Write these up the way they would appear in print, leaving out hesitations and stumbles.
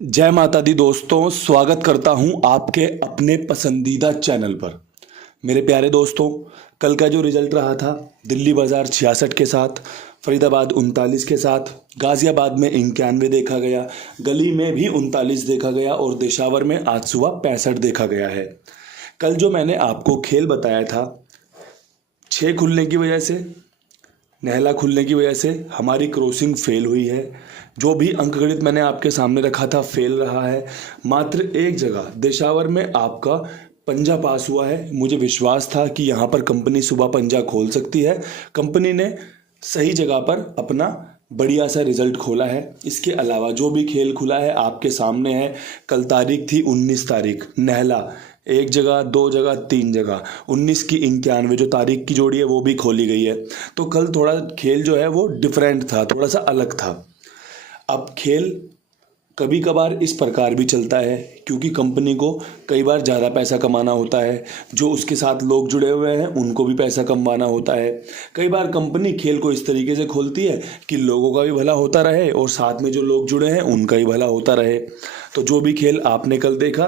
जय माता दी दोस्तों, स्वागत करता हूं आपके अपने पसंदीदा चैनल पर। मेरे प्यारे दोस्तों, कल का जो रिजल्ट रहा था दिल्ली बाज़ार 66 के साथ, फरीदाबाद 39 के साथ, गाज़ियाबाद में 91 देखा गया, गली में भी 39 देखा गया और देशावर में आज सुबह 65 देखा गया है। कल जो मैंने आपको खेल बताया था 6 खुलने की वजह से, नहला खुलने की वजह से हमारी क्रॉसिंग फेल हुई है। जो भी अंकगणित मैंने आपके सामने रखा था फेल रहा है। मात्र एक जगह देशावर में आपका पंजा पास हुआ है। मुझे विश्वास था कि यहाँ पर कंपनी सुबह पंजा खोल सकती है। कंपनी ने सही जगह पर अपना बढ़िया सा रिजल्ट खोला है। इसके अलावा जो भी खेल खुला है आपके सामने है। कल तारीख थी 19 तारीख, नहला एक जगह, दो जगह, तीन जगह, 19 की 91 जो तारीख की जोड़ी है वो भी खोली गई है। तो कल थोड़ा खेल जो है वो डिफरेंट था, थोड़ा सा अलग था। अब खेल कभी कभार इस प्रकार भी चलता है क्योंकि कंपनी को कई बार ज़्यादा पैसा कमाना होता है, जो उसके साथ लोग जुड़े हुए हैं उनको भी पैसा कमाना होता है। कई बार कंपनी खेल को इस तरीके से खोलती है कि लोगों का भी भला होता रहे और साथ में जो लोग जुड़े हैं उनका भी भला होता रहे। तो जो भी खेल आपने कल देखा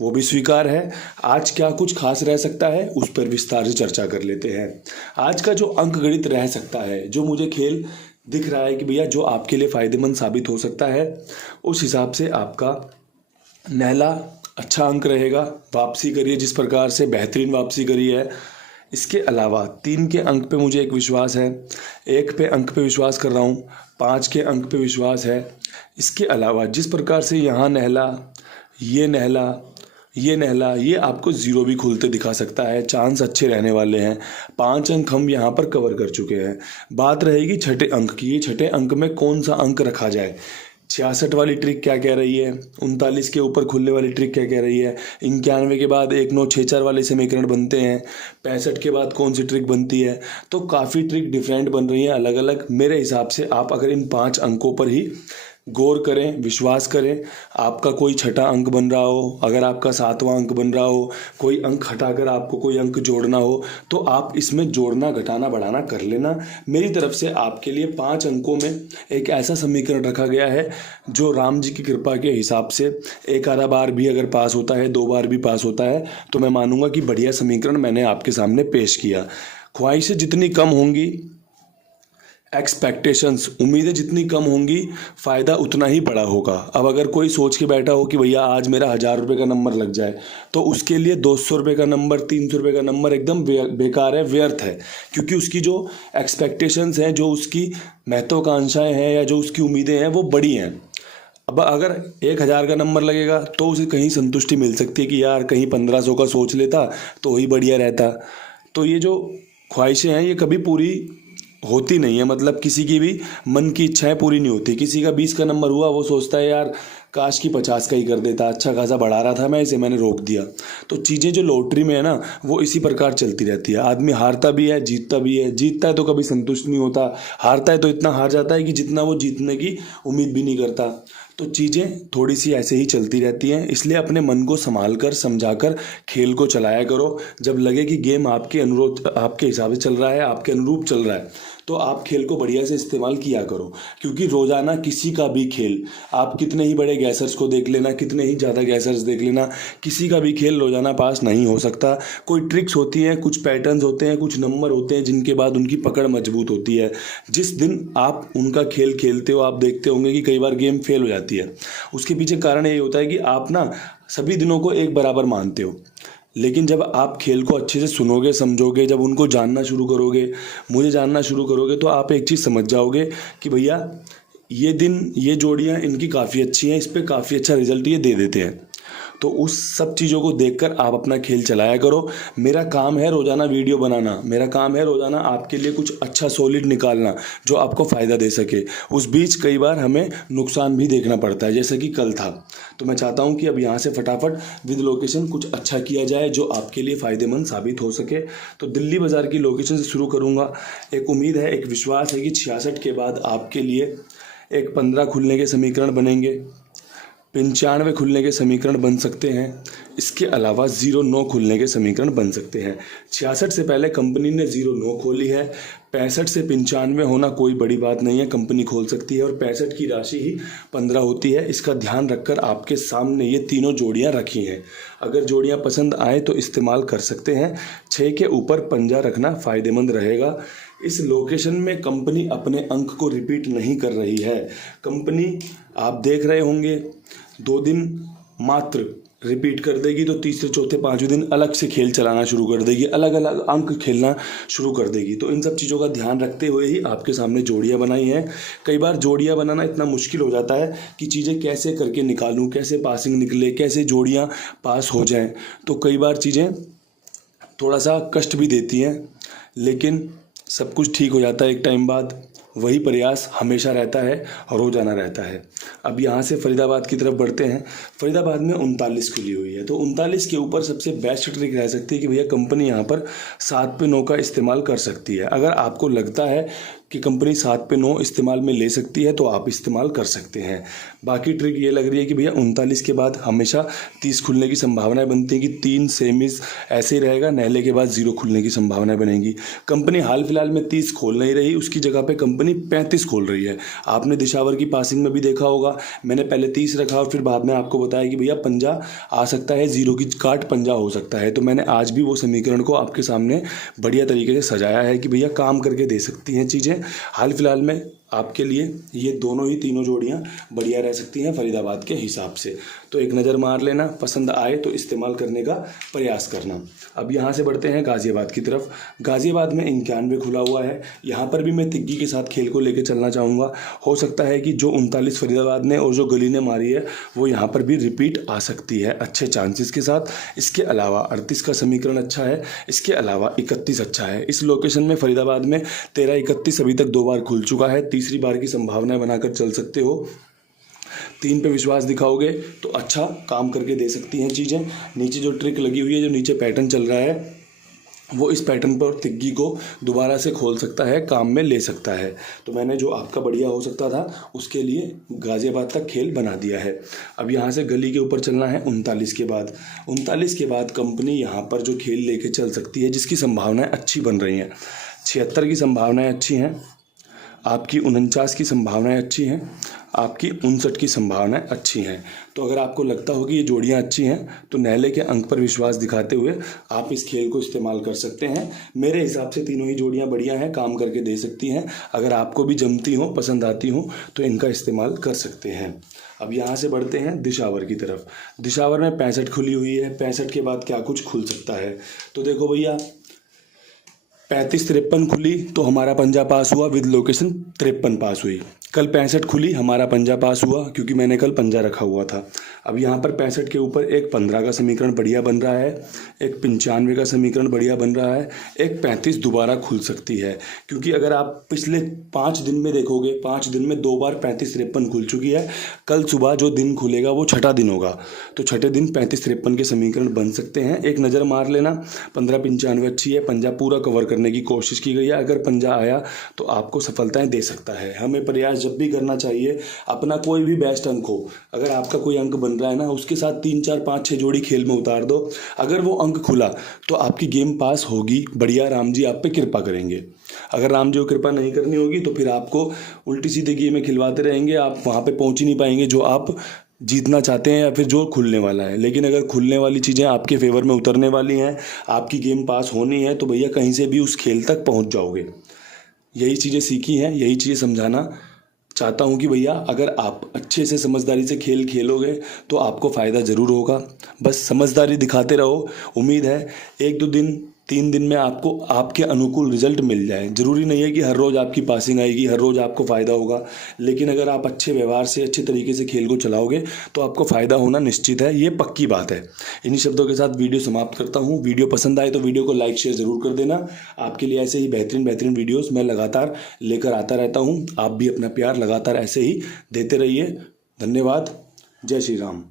वो भी स्वीकार है। आज क्या कुछ खास रह सकता है उस पर विस्तार से चर्चा कर लेते हैं। आज का जो अंकगणित रह सकता है, जो मुझे खेल दिख रहा है कि भैया जो आपके लिए फ़ायदेमंद साबित हो सकता है, उस हिसाब से आपका नहला अच्छा अंक रहेगा। वापसी करिए जिस प्रकार से, बेहतरीन वापसी करी है। इसके अलावा 3 के अंक पे मुझे एक विश्वास है, 1 पे अंक पे विश्वास कर रहा हूँ, 5 के अंक पे विश्वास है। इसके अलावा जिस प्रकार से यहाँ नहला, ये नहला, ये नहला, ये आपको ज़ीरो भी खुलते दिखा सकता है। चांस अच्छे रहने वाले हैं। 5 अंक हम यहाँ पर कवर कर चुके हैं। बात रहेगी छठे अंक की। ये छठे अंक में कौन सा अंक रखा जाए। 66 वाली ट्रिक क्या कह रही है, 39 के ऊपर खुलने वाली ट्रिक क्या कह रही है, 91 के बाद 1964 वाले समीकरण बनते हैं, 65 के बाद कौन सी ट्रिक बनती है। तो काफ़ी ट्रिक डिफरेंट बन रही हैं अलग अलग। मेरे हिसाब से आप अगर इन 5 अंकों पर ही गौर करें, विश्वास करें, आपका कोई छठा अंक बन रहा हो, अगर आपका 7वां अंक बन रहा हो, कोई अंक हटाकर आपको कोई अंक जोड़ना हो, तो आप इसमें जोड़ना, घटाना, बढ़ाना कर लेना। मेरी तरफ से आपके लिए 5 अंकों में एक ऐसा समीकरण रखा गया है जो राम जी की कृपा के हिसाब से एक आधा बार भी अगर पास होता है, 2 बार भी पास होता है, तो मैं मानूंगा कि बढ़िया समीकरण मैंने आपके सामने पेश किया। ख्वाहिशें जितनी कम होंगी, एक्सपेक्टेशंस, उम्मीदें जितनी कम होंगी, फ़ायदा उतना ही बड़ा होगा। अब अगर कोई सोच के बैठा हो कि भैया आज मेरा 1000 रुपये का नंबर लग जाए, तो उसके लिए 200 रुपये का नंबर, 300 रुपये का नंबर एकदम बेकार है, व्यर्थ है। क्योंकि उसकी जो एक्सपेक्टेशंस हैं, जो उसकी महत्वाकांक्षाएं हैं या जो उसकी उम्मीदें हैं वो बड़ी हैं। अब अगर 1000 का नंबर लगेगा तो उसे कहीं संतुष्टि मिल सकती है कि यार कहीं 1500 का सोच लेता तो ही बढ़िया रहता। तो ये जो ख्वाहिशें हैं ये कभी पूरी होती नहीं है। मतलब किसी की भी मन की इच्छाएं पूरी नहीं होती। किसी का 20 का नंबर हुआ, वो सोचता है यार काश की 50 का ही कर देता, अच्छा खासा बढ़ा रहा था मैं इसे, मैंने रोक दिया। तो चीज़ें जो लॉटरी में है ना वो इसी प्रकार चलती रहती है। आदमी हारता भी है, जीतता भी है। जीतता है तो कभी संतुष्ट नहीं होता, हारता है तो इतना हार जाता है कि जितना वो जीतने की उम्मीद भी नहीं करता। तो चीज़ें थोड़ी सी ऐसे ही चलती रहती हैं। इसलिए अपने मन को संभाल कर, समझा कर खेल को चलाया करो। जब लगे कि गेम आपके अनुरोध, आपके हिसाब से चल रहा है, आपके अनुरूप चल रहा है, तो आप खेल को बढ़िया से इस्तेमाल किया करो। क्योंकि रोज़ाना किसी का भी खेल, आप कितने ही बड़े गैसर्स को देख लेना, कितने ही ज़्यादा गैसर्स देख लेना, किसी का भी खेल रोज़ाना पास नहीं हो सकता। कोई ट्रिक्स होती हैं, कुछ पैटर्न्स होते हैं, कुछ नंबर होते हैं जिनके बाद उनकी पकड़ मजबूत होती है। जिस दिन आप उनका खेल खेलते हो, आप देखते होंगे कि कई बार गेम फेल हो जाती है। उसके पीछे कारण यही होता है कि आप ना सभी दिनों को एक बराबर मानते हो। लेकिन जब आप खेल को अच्छे से सुनोगे, समझोगे, जब उनको जानना शुरू करोगे, मुझे जानना शुरू करोगे, तो आप एक चीज़ समझ जाओगे कि भैया ये दिन, ये जोड़ियाँ इनकी काफ़ी अच्छी हैं, इस पे काफ़ी अच्छा रिजल्ट ये दे देते हैं। तो उस सब चीज़ों को देखकर आप अपना खेल चलाया करो। मेरा काम है रोज़ाना वीडियो बनाना, मेरा काम है रोज़ाना आपके लिए कुछ अच्छा सॉलिड निकालना जो आपको फ़ायदा दे सके। उस बीच कई बार हमें नुकसान भी देखना पड़ता है, जैसे कि कल था। तो मैं चाहता हूँ कि अब यहाँ से फटाफट विद लोकेशन कुछ अच्छा किया जाए जो आपके लिए फ़ायदेमंद साबित हो सके। तो दिल्ली बाज़ार की लोकेशन से शुरू करूँगा। एक उम्मीद है, एक विश्वास है कि 66 के बाद आपके लिए एक 15 खुलने के समीकरण बनेंगे। 95 खुलने के समीकरण बन सकते हैं। इसके अलावा 09 खुलने के समीकरण बन सकते हैं। 66 से पहले कंपनी ने 09 खोली है। 65 से 95 होना कोई बड़ी बात नहीं है, कंपनी खोल सकती है और 65 की राशि ही 15 होती है। इसका ध्यान रखकर आपके सामने ये तीनों जोड़ियां रखी हैं। अगर जोड़ियां पसंद आए तो इस्तेमाल कर सकते हैं। 6 के ऊपर पंजा रखना फ़ायदेमंद रहेगा। इस लोकेशन में कंपनी अपने अंक को रिपीट नहीं कर रही है। कंपनी आप देख रहे होंगे 2 दिन मात्र रिपीट कर देगी तो तीसरे चौथे पांचवें दिन अलग से खेल चलाना शुरू कर देगी, अलग अलग अंक खेलना शुरू कर देगी। तो इन सब चीज़ों का ध्यान रखते हुए ही आपके सामने जोड़ियाँ बनाई हैं। कई बार जोड़ियाँ बनाना इतना मुश्किल हो जाता है कि चीज़ें कैसे करके निकालूं, कैसे पासिंग निकले, कैसे जोड़ियाँ पास हो जाएं। तो कई बार चीज़ें थोड़ा सा कष्ट भी देती हैं, लेकिन सब कुछ ठीक हो जाता है एक टाइम बाद। वही प्रयास हमेशा रहता है और रोजाना रहता है। अब यहाँ से फरीदाबाद की तरफ बढ़ते हैं। फरीदाबाद में 39 खुली हुई है, तो 39 के ऊपर सबसे बेस्ट ट्रिक रह सकती है कि भैया कंपनी यहाँ पर 7 पे 9 का इस्तेमाल कर सकती है। अगर आपको लगता है कि कंपनी 7 पे 9 इस्तेमाल में ले सकती है तो आप इस्तेमाल कर सकते हैं। बाकी ट्रिक ये लग रही है कि भैया 39 के बाद हमेशा 30 खुलने की संभावनाएं बनती है कि 3 सेमीज ऐसे ही रहेगा, नहले के बाद 0 खुलने की संभावनाएं बनेगी। कंपनी हाल फिलहाल में 30 खोल नहीं रही, उसकी जगह पे कंपनी 35 खोल रही है। आपने दिशावर की पासिंग में भी देखा होगा, मैंने पहले 30 रखा और फिर बाद में आपको बताया कि भैया पंजा आ सकता है, 0 की काट पंजा हो सकता है। तो मैंने आज भी वो समीकरण को आपके सामने बढ़िया तरीके से सजाया है कि भैया काम करके दे सकती हैं चीज़ें। हाल फिलहाल में आपके लिए ये दोनों ही तीनों जोड़ियां बढ़िया रह सकती हैं फरीदाबाद के हिसाब से। तो एक नज़र मार लेना, पसंद आए तो इस्तेमाल करने का प्रयास करना। अब यहाँ से बढ़ते हैं गाज़ियाबाद की तरफ। गाज़ियाबाद में 91 खुला हुआ है। यहाँ पर भी मैं तिग्गी के साथ खेल को लेकर चलना चाहूँगा। हो सकता है कि जो 39 फरीदाबाद ने और जो गली ने मारी है वो यहाँ पर भी रिपीट आ सकती है अच्छे चांसेस के साथ। इसके अलावा 38 का समीकरण अच्छा है, इसके अलावा 31 अच्छा है। इस लोकेशन में फरीदाबाद में 13-31 अभी तक 2 बार खुल चुका है, तीसरी बार की संभावनाएं बनाकर चल सकते हो। 3 पे विश्वास दिखाओगे तो अच्छा काम करके दे सकती हैं चीज़ें। नीचे जो ट्रिक लगी हुई है, जो नीचे पैटर्न चल रहा है, वो इस पैटर्न पर तिग्गी को दोबारा से खोल सकता है, काम में ले सकता है। तो मैंने जो आपका बढ़िया हो सकता था उसके लिए गाज़ियाबाद तक खेल बना दिया है। अब यहाँ से गली के ऊपर चलना है 39 के बाद। 39 के बाद कंपनी यहाँ पर जो खेल लेके चल सकती है, जिसकी संभावनाएं अच्छी बन रही हैं, 76 की संभावनाएं अच्छी हैं, आपकी 49 की संभावनाएं अच्छी हैं, आपकी 59 की संभावनाएं अच्छी हैं। तो अगर आपको लगता हो कि ये जोड़ियां अच्छी हैं तो नहले के अंक पर विश्वास दिखाते हुए आप इस खेल को इस्तेमाल कर सकते हैं। मेरे हिसाब से तीनों ही जोड़ियां बढ़िया हैं, काम करके दे सकती हैं। अगर आपको भी जमती हो, पसंद आती हो तो इनका इस्तेमाल कर सकते हैं। अब यहाँ से बढ़ते हैं दिशावर की तरफ। दिशावर में 65 खुली हुई है। 65 के बाद क्या कुछ खुल सकता है, तो देखो भैया 35-53 खुली तो हमारा पंजा पास हुआ, विद लोकेशन 53 पास हुई। कल 65 खुली, हमारा पंजा पास हुआ क्योंकि मैंने कल पंजा रखा हुआ था। अब यहाँ पर 65 के ऊपर एक 15 का समीकरण बढ़िया बन रहा है, एक 95 का समीकरण बढ़िया बन रहा है, एक 35 दोबारा खुल सकती है। क्योंकि अगर आप पिछले 5 दिन में देखोगे, 5 दिन में 2 बार 35-53 खुल चुकी है। कल सुबह जो दिन खुलेगा वो छठा दिन होगा, तो छठे दिन 35-53 के समीकरण बन सकते हैं। एक नज़र मार लेना। 15-95 अच्छी है, पंजा पूरा कवर करने की कोशिश की गई है। अगर पंजा आया तो आपको सफलताएं दे सकता है। हमें प्रयास जब भी करना चाहिए, अपना कोई भी बेस्ट अंक हो, अगर आपका कोई अंक बन रहा है ना, उसके साथ 3, 4, 5, 6 जोड़ी खेल में उतार दो। अगर वो अंक खुला तो आपकी गेम पास होगी, बढ़िया राम जी आप पे कृपा करेंगे। अगर राम जी को कृपा नहीं करनी होगी तो फिर आपको उल्टी सीधी गेम में खिलवाते रहेंगे, आप वहाँ पे पहुँच ही नहीं पाएंगे जो आप जीतना चाहते हैं या फिर जो खुलने वाला है। लेकिन अगर खुलने वाली चीज़ें आपके फेवर में उतरने वाली हैं, आपकी गेम पास होनी है, तो भैया कहीं से भी उस खेल तक पहुँच जाओगे। यही चीज़ें सीखी हैं, यही चीज़ें समझाना चाहता हूँ कि भैया अगर आप अच्छे से समझदारी से खेल खेलोगे तो आपको फ़ायदा ज़रूर होगा। बस समझदारी दिखाते रहो। उम्मीद है 1-2 दिन, 3 दिन में आपको आपके अनुकूल रिजल्ट मिल जाए। ज़रूरी नहीं है कि हर रोज़ आपकी पासिंग आएगी, हर रोज़ आपको फ़ायदा होगा, लेकिन अगर आप अच्छे व्यवहार से, अच्छे तरीके से खेल को चलाओगे तो आपको फ़ायदा होना निश्चित है, ये पक्की बात है। इन्हीं शब्दों के साथ वीडियो समाप्त करता हूँ। वीडियो पसंद आए तो वीडियो को लाइक शेयर ज़रूर कर देना। आपके लिए ऐसे ही बेहतरीन वीडियोज़ मैं लगातार लेकर आता रहता हूँ। आप भी अपना प्यार लगातार ऐसे ही देते रहिए। धन्यवाद। जय श्री राम।